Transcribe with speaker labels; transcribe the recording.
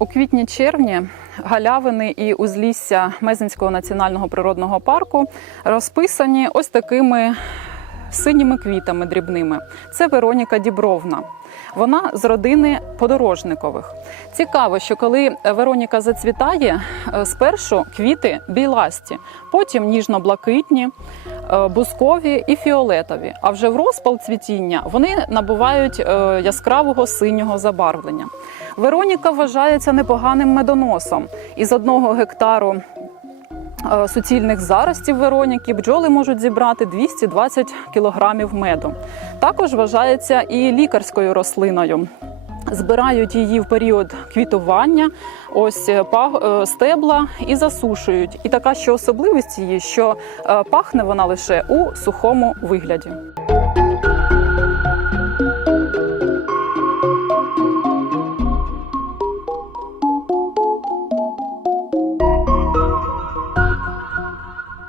Speaker 1: У квітні-червні галявини і узлісся Мезенського національного природного парку розписані ось такими синіми квітами дрібними. Це Вероніка Дібровна. Вона з родини подорожникових. Цікаво, що коли Вероніка зацвітає, е, спершу квіти біласті, потім ніжно-блакитні, е, бускові і фіолетові. А вже в розпал цвітіння вони набувають е, яскравого синього забарвлення. Вероніка вважається непоганим медоносом. Із одного гектару суцільних заростів Вероніки бджоли можуть зібрати 220 кілограмів меду. Також вважається і лікарською рослиною. Збирають її в період квітування, ось е, е, стебла і засушують. І така ще особливість її, що е, пахне вона лише у сухому вигляді.